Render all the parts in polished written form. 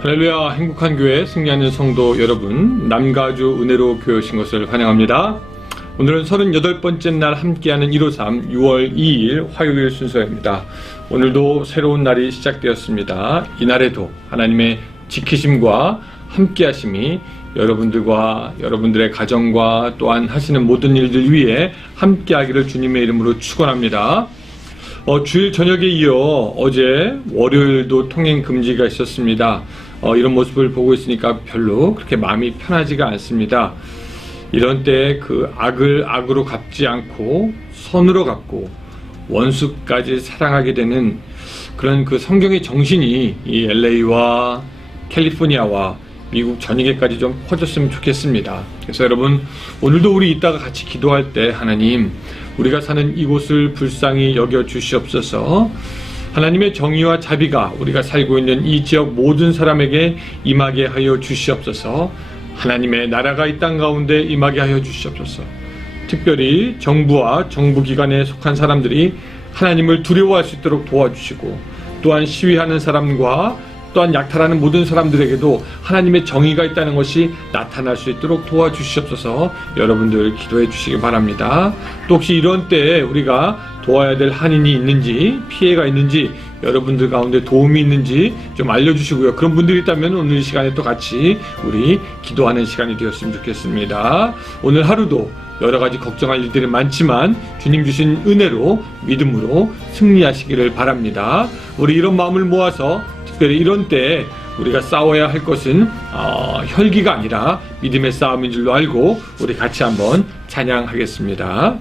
할렐루야, 행복한 교회 승리하는 성도 여러분, 남가주 은혜로 교회 오신 것을 환영합니다. 오늘은 38번째 날 함께하는 153 6월 2일 화요일 순서입니다. 오늘도 새로운 날이 시작되었습니다. 이날에도 하나님의 지키심과 함께하심이 여러분들과 여러분들의 가정과 또한 하시는 모든 일들 위해 함께하기를 주님의 이름으로 축원합니다. 주일 저녁에 이어 어제 월요일도 통행 금지가 있었습니다. 이런 모습을 보고 있으니까 별로 그렇게 마음이 편하지가 않습니다. 이런 때 그 악을 악으로 갚지 않고 선으로 갚고 원수까지 사랑하게 되는 그런 그 성경의 정신이 이 LA와 캘리포니아와 미국 전역에까지 좀 퍼졌으면 좋겠습니다. 그래서 여러분, 오늘도 우리 이따가 같이 기도할 때 하나님, 우리가 사는 이곳을 불쌍히 여겨 주시옵소서. 하나님의 정의와 자비가 우리가 살고 있는 이 지역 모든 사람에게 임하게 하여 주시옵소서. 하나님의 나라가 이 땅 가운데 임하게 하여 주시옵소서. 특별히 정부와 정부기관에 속한 사람들이 하나님을 두려워할 수 있도록 도와주시고, 또한 시위하는 사람과 또한 약탈하는 모든 사람들에게도 하나님의 정의가 있다는 것이 나타날 수 있도록 도와주시옵소서. 여러분들 기도해 주시기 바랍니다. 또 혹시 이런 때에 우리가 도와야 될 한인이 있는지, 피해가 있는지, 여러분들 가운데 도움이 있는지 좀 알려주시고요. 그런 분들이 있다면 오늘 이 시간에 또 같이 우리 기도하는 시간이 되었으면 좋겠습니다. 오늘 하루도 여러 가지 걱정할 일들이 많지만 주님 주신 은혜로, 믿음으로 승리하시기를 바랍니다. 우리 이런 마음을 모아서 특별히 이런 때 우리가 싸워야 할 것은 혈기가 아니라 믿음의 싸움인 줄로 알고 우리 같이 한번 찬양하겠습니다.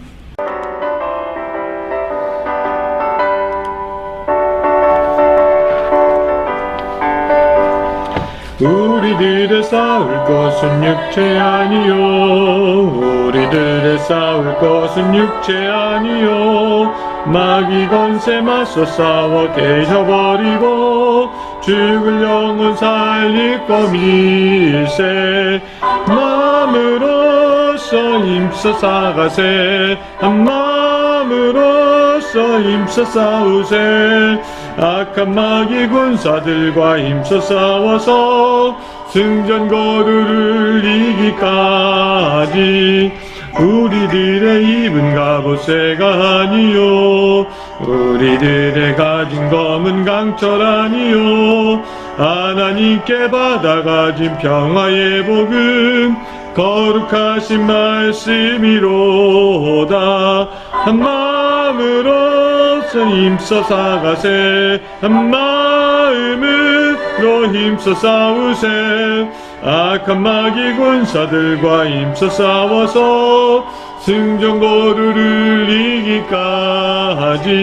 우리들의 싸울 것은 육체 아니요, 우리들의 싸울 것은 육체 아니요, 마귀 권세 맞서 싸워 깨져버리고 죽을 영혼 살릴 거밀세. 마음으로써 힘써 싸가세, 한 마음으로써 힘써 싸우세. 악한 마귀 군사들과 힘써 싸워서 승전거루를 이기까지. 우리들의 입은 갑옷새가 아니요, 우리들의 가진 검은 강철 아니요, 하나님께 받아가진 평화의 복음 거룩하신 말씀이로다. 한 마음으로서 힘써 싸가세, 한 마음으로 힘써 싸우세. 악한 마귀 군사들과 힘써 싸워서 승전거루를 이기까지.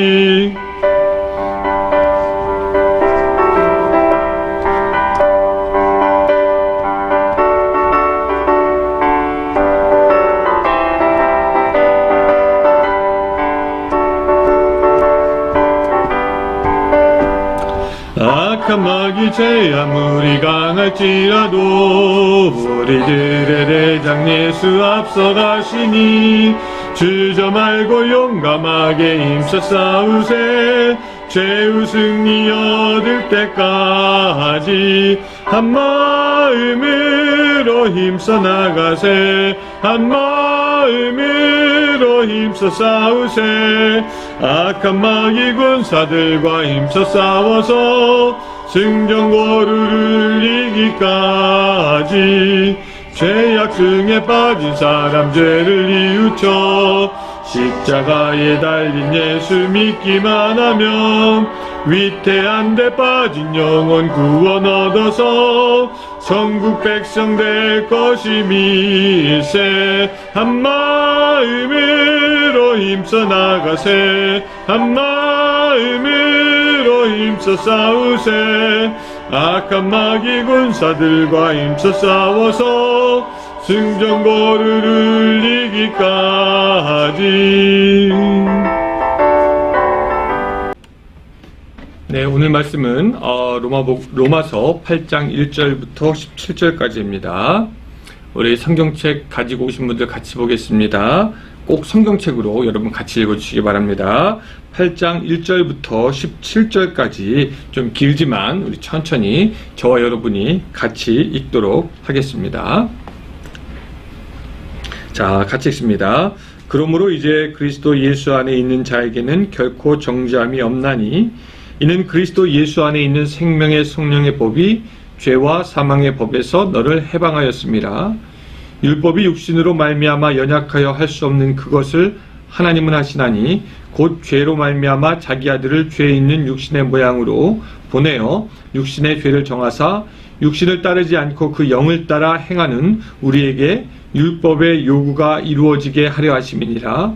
악한 마귀 죄 아무리 강할지라도 우리들의 대장 예수 앞서가시니 주저 말고 용감하게 힘써 싸우세. 죄우 승리 얻을 때까지 한 마음으로 힘써 나가세, 한 마음으로 힘써 싸우세. 악한 마귀 군사들과 힘써 싸워서 승전거루를 이기까지. 죄악증에 빠진 사람 죄를 뉘우쳐 십자가에 달린 예수 믿기만 하면 위태한 데 빠진 영혼 구원 얻어서 천국 백성 될 것임일세. 한 마음으로 힘써 나가세, 한 마음으로 힘써 싸우세. 악한 마귀 군사들과 힘써 싸워서 승전거루를 이기까지. 네, 오늘 말씀은 로마서 8장 1절부터 17절까지입니다. 우리 성경책 가지고 오신 분들 같이 보겠습니다. 꼭 성경책으로 여러분 같이 읽어주시기 바랍니다. 8장 1절부터 17절까지 좀 길지만 우리 천천히 저와 여러분이 같이 읽도록 하겠습니다. 자, 같이 읽습니다. 그러므로 이제 그리스도 예수 안에 있는 자에게는 결코 정죄함이 없나니 이는 그리스도 예수 안에 있는 생명의 성령의 법이 죄와 사망의 법에서 너를 해방하였습니다. 율법이 육신으로 말미암아 연약하여 할 수 없는 그것을 하나님은 하시나니 곧 죄로 말미암아 자기 아들을 죄 있는 육신의 모양으로 보내어 육신의 죄를 정하사 육신을 따르지 않고 그 영을 따라 행하는 우리에게 율법의 요구가 이루어지게 하려 하심이니라.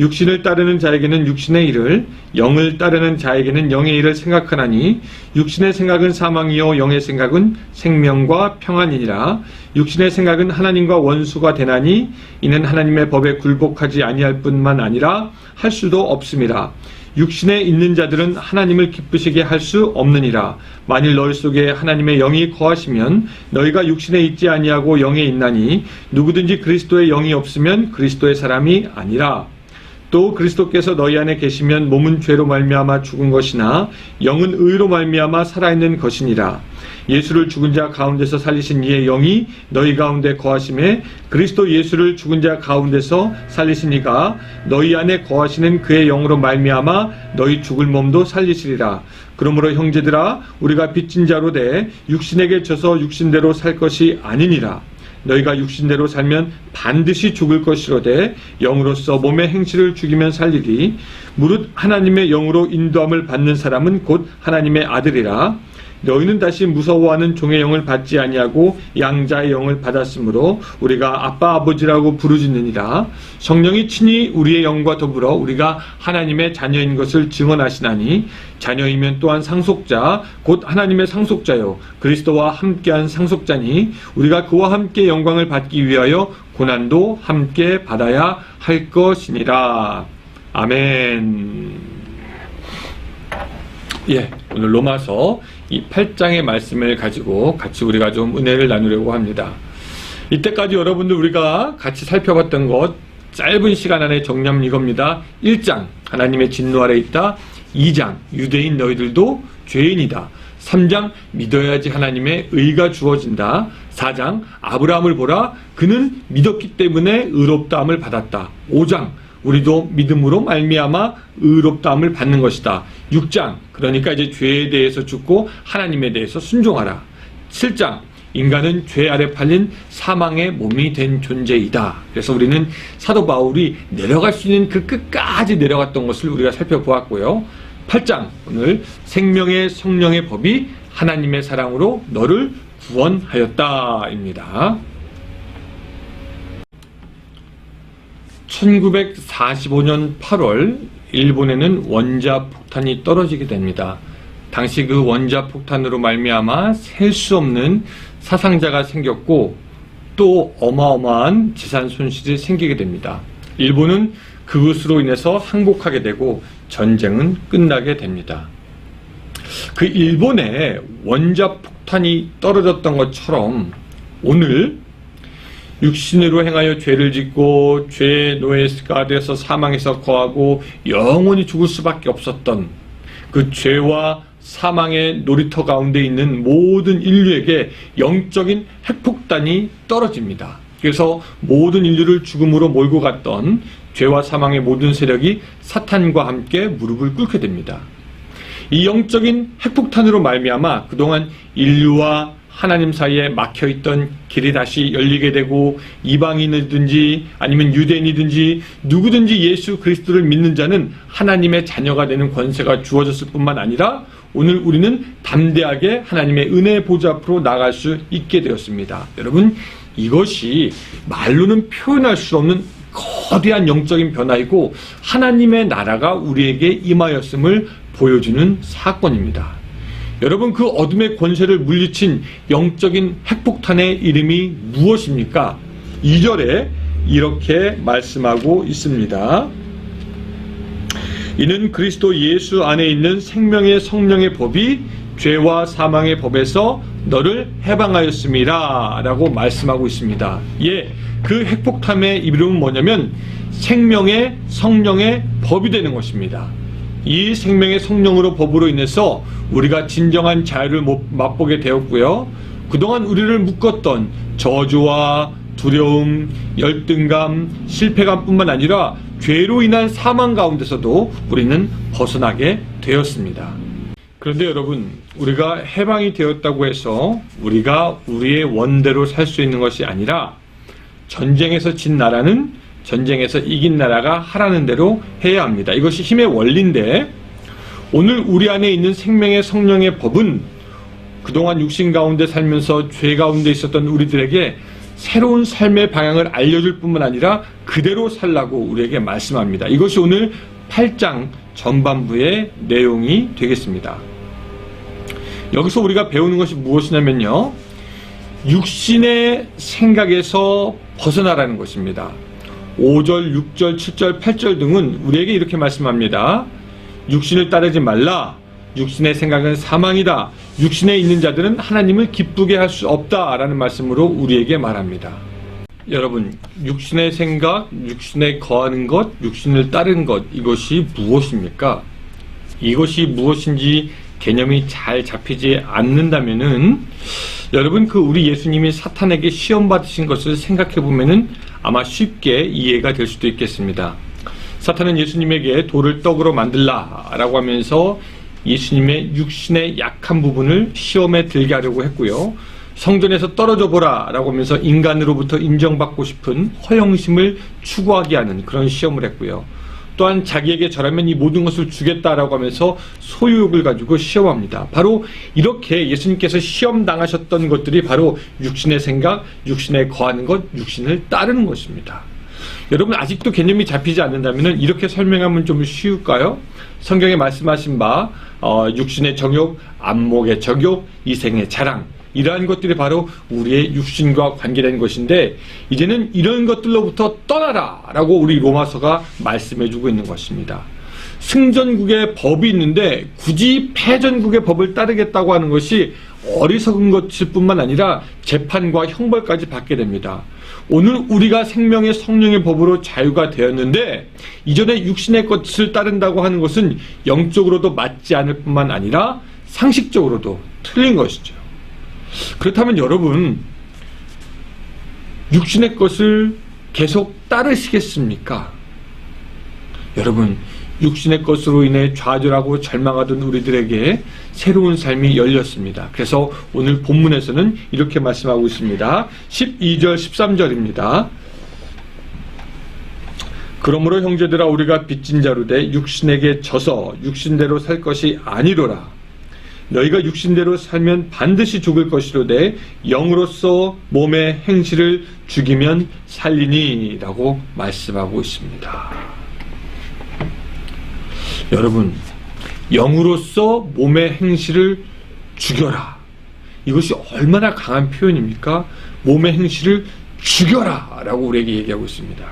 육신을 따르는 자에게는 육신의 일을, 영을 따르는 자에게는 영의 일을 생각하나니 육신의 생각은 사망이요 영의 생각은 생명과 평안이니라. 육신의 생각은 하나님과 원수가 되나니 이는 하나님의 법에 굴복하지 아니할 뿐만 아니라 할 수도 없음이라. 육신에 있는 자들은 하나님을 기쁘시게 할 수 없느니라. 만일 너희 속에 하나님의 영이 거하시면 너희가 육신에 있지 아니하고 영에 있나니 누구든지 그리스도의 영이 없으면 그리스도의 사람이 아니라. 또 그리스도께서 너희 안에 계시면 몸은 죄로 말미암아 죽은 것이나 영은 의로 말미암아 살아있는 것이니라. 예수를 죽은 자 가운데서 살리신 이의 영이 너희 가운데 거하심에 그리스도 예수를 죽은 자 가운데서 살리신 이가 너희 안에 거하시는 그의 영으로 말미암아 너희 죽을 몸도 살리시리라. 그러므로 형제들아 우리가 빚진 자로 돼 육신에게 져서 육신대로 살 것이 아니니라. 너희가 육신대로 살면 반드시 죽을 것이로되 영으로서 몸의 행실을 죽이면 살리리. 무릇 하나님의 영으로 인도함을 받는 사람은 곧 하나님의 아들이라. 너희는 다시 무서워하는 종의 영을 받지 아니하고 양자의 영을 받았으므로 우리가 아빠 아버지라고 부르짖느니라. 성령이 친히 우리의 영과 더불어 우리가 하나님의 자녀인 것을 증언하시나니 자녀이면 또한 상속자 곧 하나님의 상속자요 그리스도와 함께한 상속자니 우리가 그와 함께 영광을 받기 위하여 고난도 함께 받아야 할 것이니라. 아멘. 예, 오늘 로마서 이 8장의 말씀을 가지고 같이 우리가 좀 은혜를 나누려고 합니다. 이때까지 여러분들 우리가 같이 살펴봤던 것 짧은 시간 안에 정리하면 이겁니다. 1장 하나님의 진노 아래 있다. 2장 유대인 너희들도 죄인이다. 3장 믿어야지 하나님의 의가 주어진다. 4장 아브라함을 보라 그는 믿었기 때문에 의롭다함을 받았다. 5장 우리도 믿음으로 말미암아 의롭다함을 받는 것이다. 6장 그러니까 이제 죄에 대해서 죽고 하나님에 대해서 순종하라. 7장 인간은 죄 아래 팔린 사망의 몸이 된 존재이다. 그래서 우리는 사도 바울이 내려갈 수 있는 그 끝까지 내려갔던 것을 우리가 살펴보았고요. 8장 오늘 생명의 성령의 법이 하나님의 사랑으로 너를 구원하였다입니다. 1945년 8월 일본에는 원자폭탄이 떨어지게 됩니다. 당시 그 원자폭탄으로 말미암아 셀 수 없는 사상자가 생겼고 또 어마어마한 재산 손실이 생기게 됩니다. 일본은 그것으로 인해서 항복하게 되고 전쟁은 끝나게 됩니다. 그 일본에 원자폭탄이 떨어졌던 것처럼 오늘 육신으로 행하여 죄를 짓고 죄의 노예가 되어서 사망에서 거하고 영원히 죽을 수밖에 없었던 그 죄와 사망의 놀이터 가운데 있는 모든 인류에게 영적인 핵폭탄이 떨어집니다. 그래서 모든 인류를 죽음으로 몰고 갔던 죄와 사망의 모든 세력이 사탄과 함께 무릎을 꿇게 됩니다. 이 영적인 핵폭탄으로 말미암아 그동안 인류와 하나님 사이에 막혀있던 길이 다시 열리게 되고 이방인이든지 아니면 유대인이든지 누구든지 예수 그리스도를 믿는 자는 하나님의 자녀가 되는 권세가 주어졌을 뿐만 아니라 오늘 우리는 담대하게 하나님의 은혜의 보좌 앞으로 나갈 수 있게 되었습니다. 여러분 이것이 말로는 표현할 수 없는 거대한 영적인 변화이고 하나님의 나라가 우리에게 임하였음을 보여주는 사건입니다. 여러분 그 어둠의 권세를 물리친 영적인 핵폭탄의 이름이 무엇입니까? 2절에 이렇게 말씀하고 있습니다. 이는 그리스도 예수 안에 있는 생명의 성령의 법이 죄와 사망의 법에서 너를 해방하였음이라 라고 말씀하고 있습니다. 예, 그 핵폭탄의 이름은 뭐냐면 생명의 성령의 법이 되는 것입니다. 이 생명의 성령으로 법으로 인해서 우리가 진정한 자유를 맛보게 되었고요. 그동안 우리를 묶었던 저주와 두려움, 열등감, 실패감뿐만 아니라 죄로 인한 사망 가운데서도 우리는 벗어나게 되었습니다. 그런데 여러분, 우리가 해방이 되었다고 해서 우리가 우리의 원대로 살 수 있는 것이 아니라 전쟁에서 진 나라는 전쟁에서 이긴 나라가 하라는 대로 해야 합니다. 이것이 힘의 원리인데, 오늘 우리 안에 있는 생명의 성령의 법은 그동안 육신 가운데 살면서 죄 가운데 있었던 우리들에게 새로운 삶의 방향을 알려줄 뿐만 아니라 그대로 살라고 우리에게 말씀합니다. 이것이 오늘 8장 전반부의 내용이 되겠습니다. 여기서 우리가 배우는 것이 무엇이냐면요, 육신의 생각에서 벗어나라는 것입니다. 5절, 6절, 7절, 8절 등은 우리에게 이렇게 말씀합니다. 육신을 따르지 말라. 육신의 생각은 사망이다. 육신에 있는 자들은 하나님을 기쁘게 할 수 없다라는 말씀으로 우리에게 말합니다. 여러분, 육신의 생각, 육신에 거하는 것, 육신을 따르는 것, 이것이 무엇입니까? 이것이 무엇인지 개념이 잘 잡히지 않는다면은 여러분, 우리 예수님이 사탄에게 시험 받으신 것을 생각해 보면은 아마 쉽게 이해가 될 수도 있겠습니다. 사탄은 예수님에게 돌을 떡으로 만들라라고 하면서 예수님의 육신의 약한 부분을 시험에 들게 하려고 했고요. 성전에서 떨어져 보라 라고 하면서 인간으로부터 인정받고 싶은 허영심을 추구하게 하는 그런 시험을 했고요. 또한 자기에게 절하면 이 모든 것을 주겠다라고 하면서 소유욕을 가지고 시험합니다. 바로 이렇게 예수님께서 시험 당하셨던 것들이 바로 육신의 생각, 육신에 거하는 것, 육신을 따르는 것입니다. 여러분, 아직도 개념이 잡히지 않는다면 이렇게 설명하면 좀 쉬울까요? 성경에 말씀하신 바 육신의 정욕, 안목의 정욕, 이생의 자랑, 이러한 것들이 바로 우리의 육신과 관계된 것인데, 이제는 이런 것들로부터 떠나라 라고 우리 로마서가 말씀해주고 있는 것입니다. 승전국의 법이 있는데 굳이 패전국의 법을 따르겠다고 하는 것이 어리석은 것일 뿐만 아니라 재판과 형벌까지 받게 됩니다. 오늘 우리가 생명의 성령의 법으로 자유가 되었는데, 이전에 육신의 것을 따른다고 하는 것은 영적으로도 맞지 않을 뿐만 아니라 상식적으로도 틀린 것이죠. 그렇다면 여러분, 육신의 것을 계속 따르시겠습니까? 여러분, 육신의 것으로 인해 좌절하고 절망하던 우리들에게 새로운 삶이 열렸습니다. 그래서 오늘 본문에서는 이렇게 말씀하고 있습니다. 12절, 13절입니다. 그러므로 형제들아, 우리가 빚진 자로 돼 육신에게 져서 육신대로 살 것이 아니로라. 너희가 육신대로 살면 반드시 죽을 것이로되 영으로서 몸의 행실을 죽이면 살리니 라고 말씀하고 있습니다. 여러분, 영으로서 몸의 행실을 죽여라. 이것이 얼마나 강한 표현입니까? 몸의 행실을 죽여라 라고 우리에게 얘기하고 있습니다.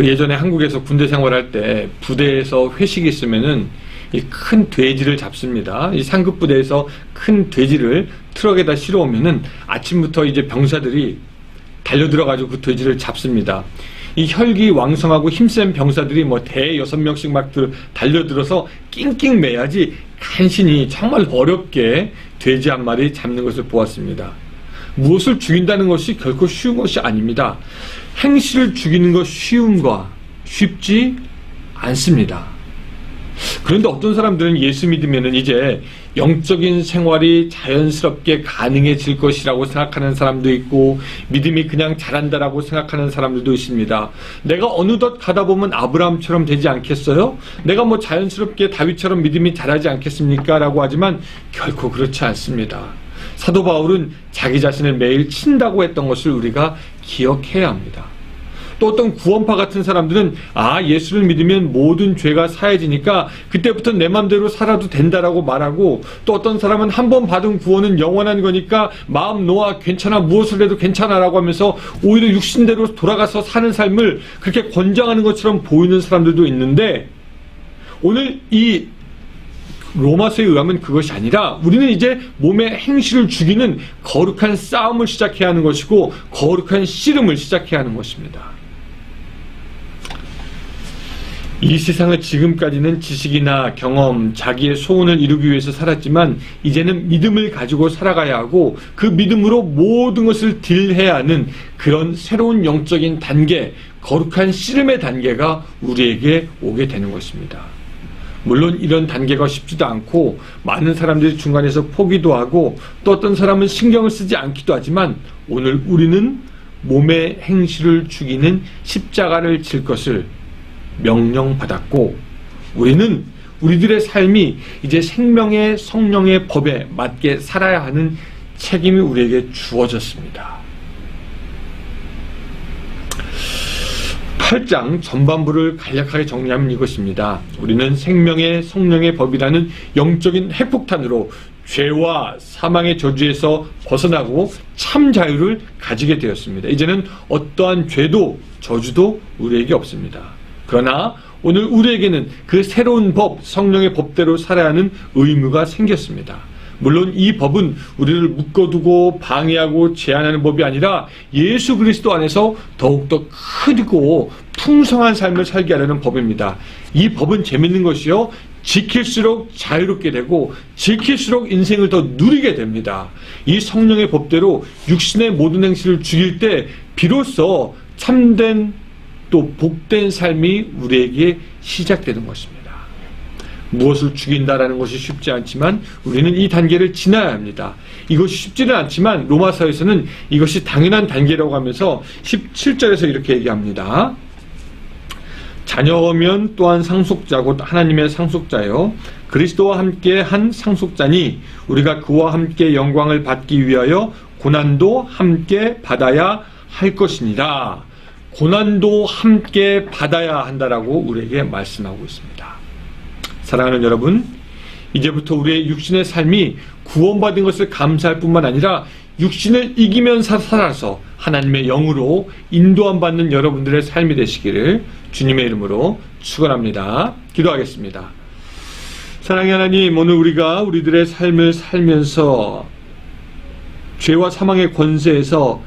예전에 한국에서 군대 생활할 때 부대에서 회식이 있으면은 이 큰 돼지를 잡습니다. 이 상급 부대에서 큰 돼지를 트럭에다 실어오면은 아침부터 이제 병사들이 달려들어가지고 그 돼지를 잡습니다. 이 혈기 왕성하고 힘센 병사들이 대 6명씩 막 달려들어서 낑낑 매야지 간신히 정말 어렵게 돼지 한 마리 잡는 것을 보았습니다. 무엇을 죽인다는 것이 결코 쉬운 것이 아닙니다. 행실을 죽이는 것 쉽지 않습니다. 그런데 어떤 사람들은 예수 믿으면 이제 영적인 생활이 자연스럽게 가능해질 것이라고 생각하는 사람도 있고, 믿음이 그냥 잘한다라고 생각하는 사람들도 있습니다. 내가 어느덧 가다 보면 아브라함처럼 되지 않겠어요? 내가 자연스럽게 다윗처럼 믿음이 잘하지 않겠습니까? 라고 하지만 결코 그렇지 않습니다. 사도 바울은 자기 자신을 매일 친다고 했던 것을 우리가 기억해야 합니다. 또 어떤 구원파 같은 사람들은 예수를 믿으면 모든 죄가 사해지니까 그때부터 내 맘대로 살아도 된다라고 말하고, 또 어떤 사람은 한 번 받은 구원은 영원한 거니까 마음 놓아 괜찮아, 무엇을 해도 괜찮아라고 하면서 오히려 육신대로 돌아가서 사는 삶을 그렇게 권장하는 것처럼 보이는 사람들도 있는데, 오늘 이 로마서에 의하면 그것이 아니라 우리는 이제 몸의 행실을 죽이는 거룩한 싸움을 시작해야 하는 것이고 거룩한 씨름을 시작해야 하는 것입니다. 이 세상을 지금까지는 지식이나 경험, 자기의 소원을 이루기 위해서 살았지만 이제는 믿음을 가지고 살아가야 하고 그 믿음으로 모든 것을 딜해야 하는 그런 새로운 영적인 단계, 거룩한 씨름의 단계가 우리에게 오게 되는 것입니다. 물론 이런 단계가 쉽지도 않고 많은 사람들이 중간에서 포기도 하고 또 어떤 사람은 신경을 쓰지 않기도 하지만 오늘 우리는 몸의 행실을 죽이는 십자가를 질 것을 명령받았고 우리는 우리들의 삶이 이제 생명의 성령의 법에 맞게 살아야 하는 책임이 우리에게 주어졌습니다. 8장 전반부를 간략하게 정리하면 이것입니다. 우리는 생명의 성령의 법이라는 영적인 핵폭탄으로 죄와 사망의 저주에서 벗어나고 참 자유를 가지게 되었습니다. 이제는 어떠한 죄도 저주도 우리에게 없습니다. 그러나 오늘 우리에게는 그 새로운 법, 성령의 법대로 살아야 하는 의무가 생겼습니다. 물론 이 법은 우리를 묶어두고 방해하고 제한하는 법이 아니라 예수 그리스도 안에서 더욱더 크고 풍성한 삶을 살게 하려는 법입니다. 이 법은 재밌는 것이요. 지킬수록 자유롭게 되고 지킬수록 인생을 더 누리게 됩니다. 이 성령의 법대로 육신의 모든 행실을 죽일 때 비로소 참된 또 복된 삶이 우리에게 시작되는 것입니다. 무엇을 죽인다라는 것이 쉽지 않지만 우리는 이 단계를 지나야 합니다. 이것이 쉽지는 않지만 로마서에서는 이것이 당연한 단계라고 하면서 17절에서 이렇게 얘기합니다. 자녀면 또한 상속자고 하나님의 상속자요 그리스도와 함께 한 상속자니 우리가 그와 함께 영광을 받기 위하여 고난도 함께 받아야 할 것이니라. 고난도 함께 받아야 한다라고 우리에게 말씀하고 있습니다. 사랑하는 여러분, 이제부터 우리의 육신의 삶이 구원받은 것을 감사할 뿐만 아니라 육신을 이기면서 살아서 하나님의 영으로 인도함 받는 여러분들의 삶이 되시기를 주님의 이름으로 축원합니다. 기도하겠습니다. 사랑의 하나님, 오늘 우리가 우리들의 삶을 살면서 죄와 사망의 권세에서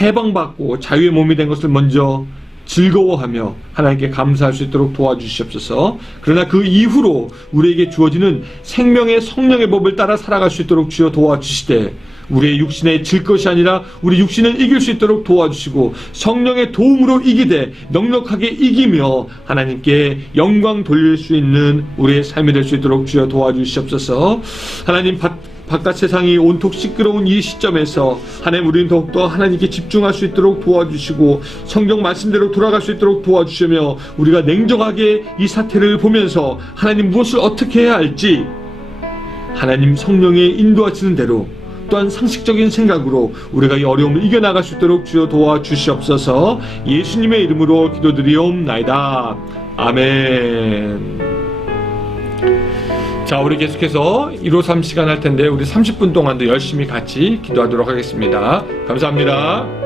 해방받고 자유의 몸이 된 것을 먼저 즐거워하며 하나님께 감사할 수 있도록 도와주시옵소서. 그러나 그 이후로 우리에게 주어지는 생명의 성령의 법을 따라 살아갈 수 있도록 주여 도와주시되 우리의 육신에 질 것이 아니라 우리 육신을 이길 수 있도록 도와주시고 성령의 도움으로 이기되 넉넉하게 이기며 하나님께 영광 돌릴 수 있는 우리의 삶이 될 수 있도록 주여 도와주시옵소서. 하나님 바깥 세상이 온통 시끄러운 이 시점에서 하나님 우리는 더욱더 하나님께 집중할 수 있도록 도와주시고 성경 말씀대로 돌아갈 수 있도록 도와주시며 우리가 냉정하게 이 사태를 보면서 하나님 무엇을 어떻게 해야 할지 하나님 성령의 인도하시는 대로 또한 상식적인 생각으로 우리가 이 어려움을 이겨나갈 수 있도록 주여 도와주시옵소서. 예수님의 이름으로 기도드리옵나이다. 아멘. 자, 우리 계속해서 153 시간 할 텐데 우리 30분 동안도 열심히 같이 기도하도록 하겠습니다. 감사합니다.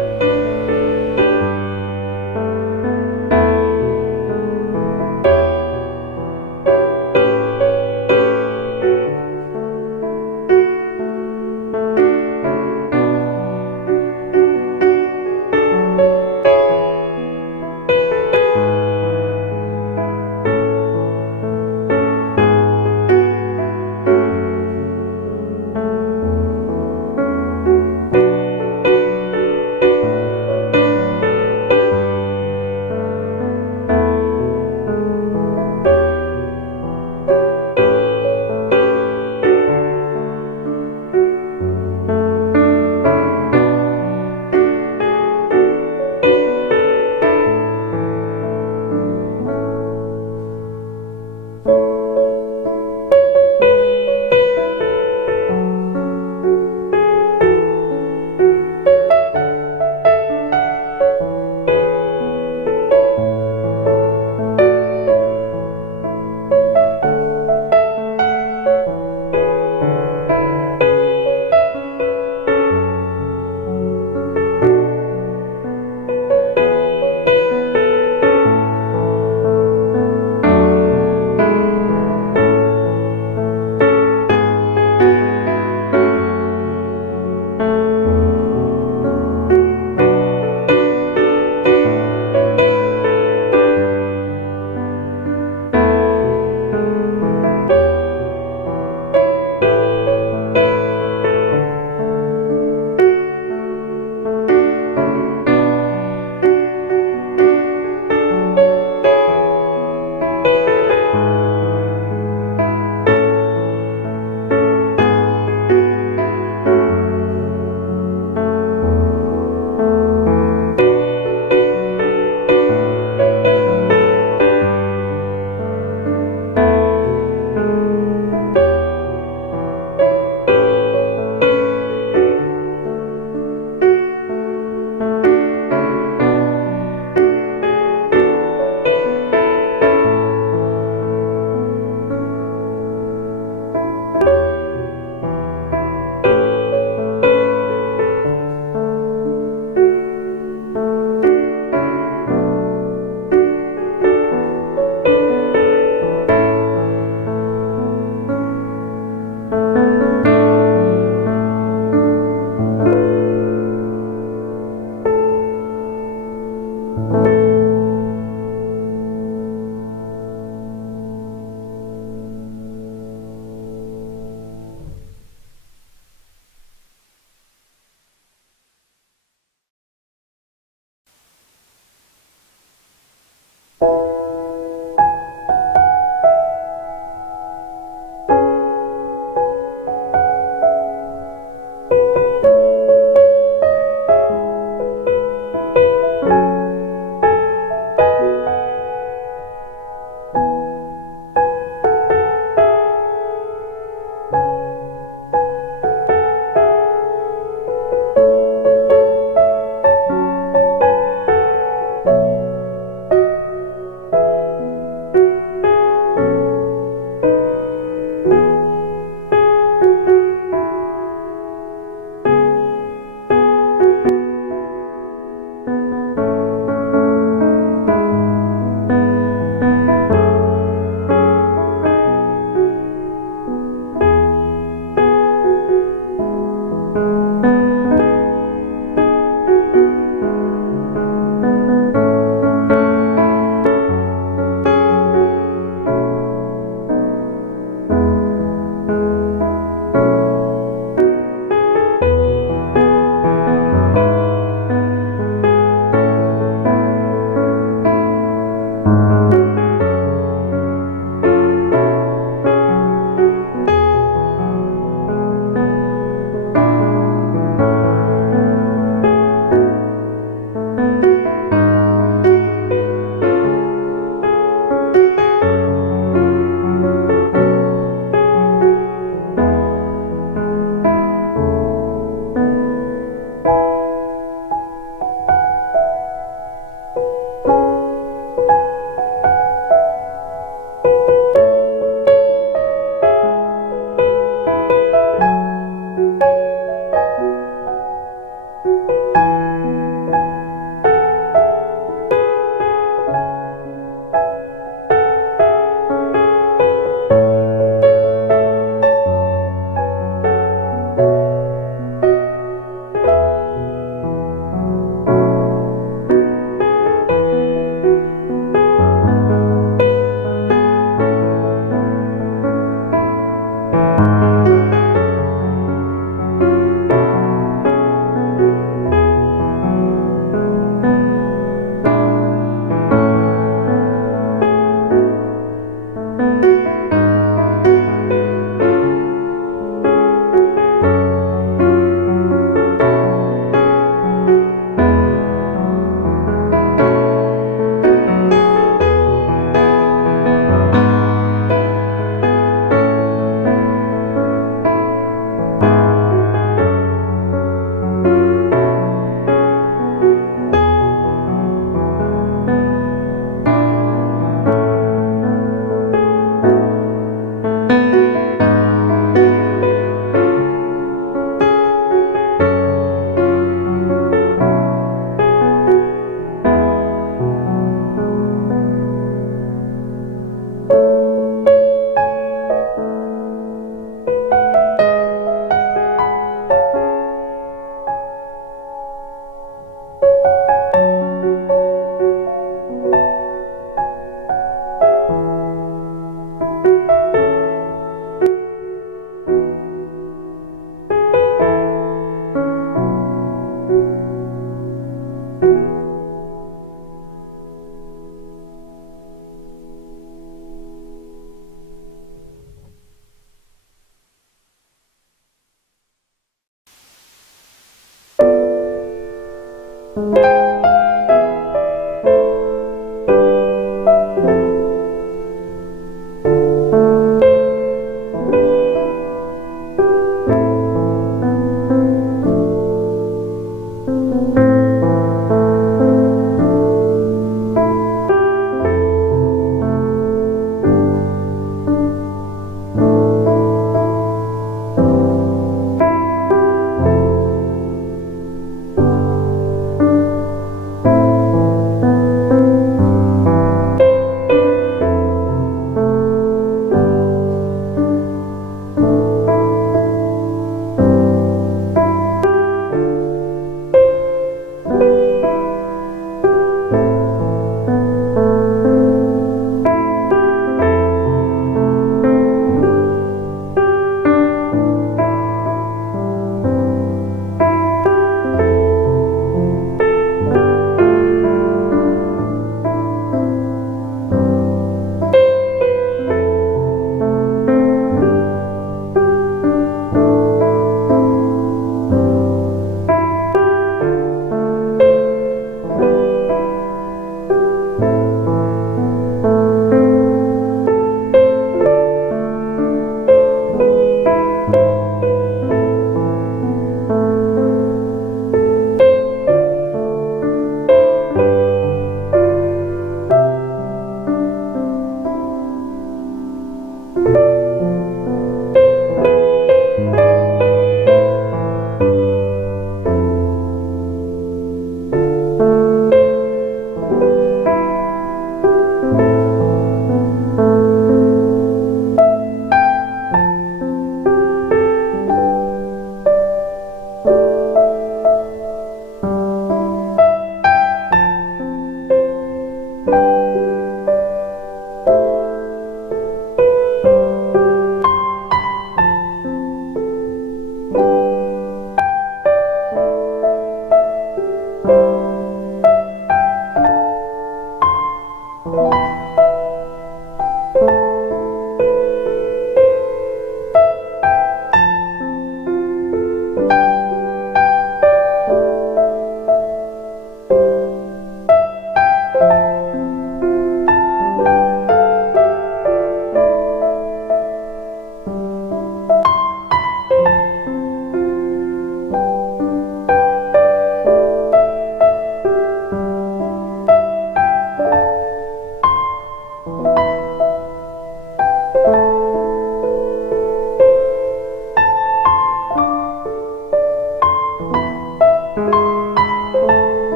감사합니다.